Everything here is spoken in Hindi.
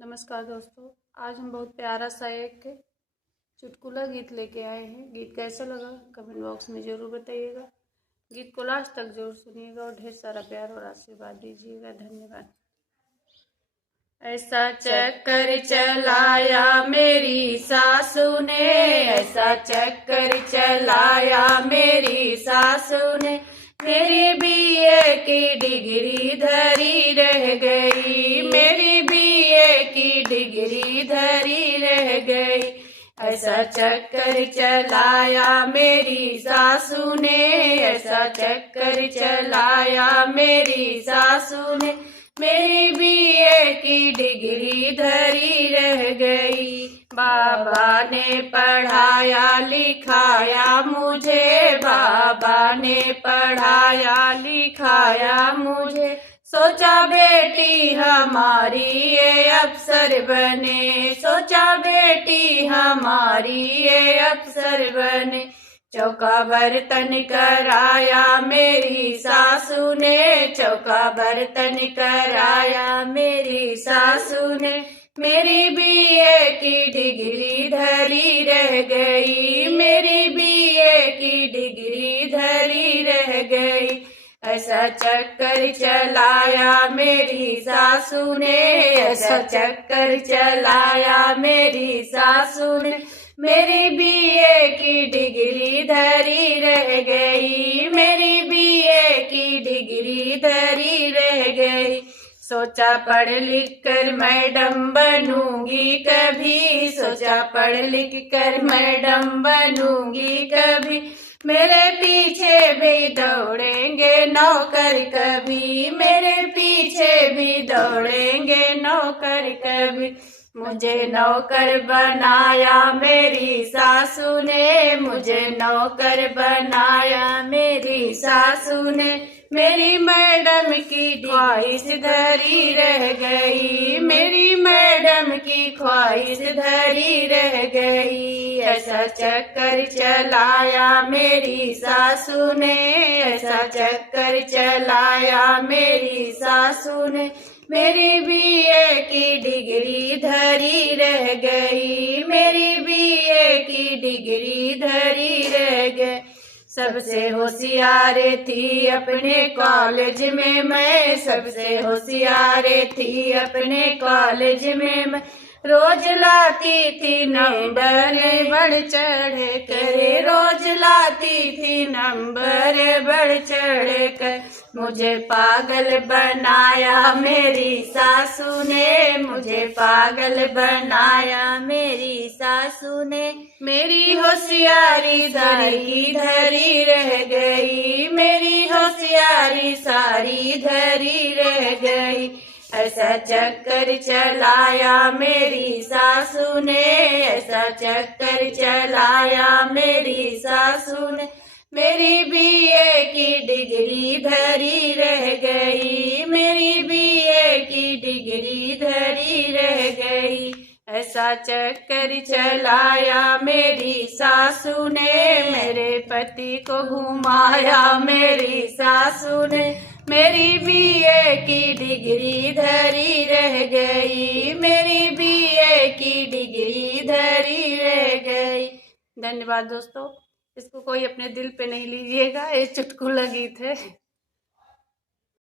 नमस्कार दोस्तों, आज हम बहुत प्यारा सा एक चुटकुला गीत लेके आए हैं। गीत कैसा लगा कमेंट बॉक्स में ज़रूर बताइएगा। गीत को लास्ट तक जरूर सुनिएगा और ढेर सारा प्यार और आशीर्वाद दीजिएगा। धन्यवाद। ऐसा चक्कर चलाया मेरी सासू ने, ऐसा चक्कर चलाया मेरी सासू ने, मेरी बीए की डिग्री धरी रह गई, मेरी बीए की डिग्री धरी रह गई। ऐसा चक्कर चलाया मेरी सासू ने, ऐसा चक्कर चलाया मेरी सासू ने, मेरी बीए की डिग्री धरी रह गई। बाबा ने पढ़ाया लिखाया मुझे, बाबा ने पढ़ाया लिखाया मुझे, सोचा बेटी हमारी ये अफसर बने, सोचा बेटी हमारी ये अफसर बने। चौका बर्तन कराया मेरी सासू ने, चौका बर्तन कराया मेरी सासू ने, मेरी बीए की डिग्री धरी रह गई, मेरी बीए की डिग्री धरी रह गई। ऐसा चक्कर चलाया मेरी सासू ने, ऐसा चक्कर चलाया मेरी सासू ने, मेरी बीए की डिग्री धरी रह गई, मेरी बीए की डिग्री धरी रह गई। सोचा पढ़ लिख कर मैडम बनूंगी कभी, सोचा पढ़ लिख कर मैडम बनूंगी कभी, मेरे पीछे भी दौड़ेंगे नौकर कभी, मेरे पीछे भी दौड़ेंगे नौकर कभी। मुझे नौकर बनाया मेरी सासू ने, मुझे नौकर बनाया मेरी सासू ने, मेरी मैडम की ख्वाहिश धरी रह गई, मेरी मैडम की ख्वाहिश धरी रह गई। ऐसा चक्कर चलाया मेरी सासू ने, ऐसा चक्कर चलाया मेरी सासू ने, मेरी बीए की डिग्री धरी रह गई, मेरी बीए की डिग्री धरी रह गई। सबसे होशियार थी अपने कॉलेज में मैं, सबसे होशियार थी अपने कॉलेज में मैं, रोज लाती थी नंबर बढ़ चढ़ कर, रोज लाती थी नंबर बढ़ चढ़ कर। मुझे पागल बनाया मेरी सासू ने, मुझे पागल बनाया मेरी सासू ने, मेरी होशियारी सारी धरी रह गई, मेरी होशियारी सारी धरी रह गई। ऐसा चक्कर चलाया मेरी सासू ने, ऐसा चक्कर चलाया मेरी सासू ने, मेरी बीए की डिग्री धरी रह गई, मेरी बीए की डिग्री धरी रह गई। ऐसा चक्कर चलाया मेरी सासू ने, मेरे पति को घुमाया मेरी सासू ने, मेरी बीए की डिग्री धरी रह गई, मेरी बीए की डिग्री धरी रह गई। धन्यवाद दोस्तों। इसको कोई अपने दिल पे नहीं लीजिएगा, ये चुटकुला गीत है।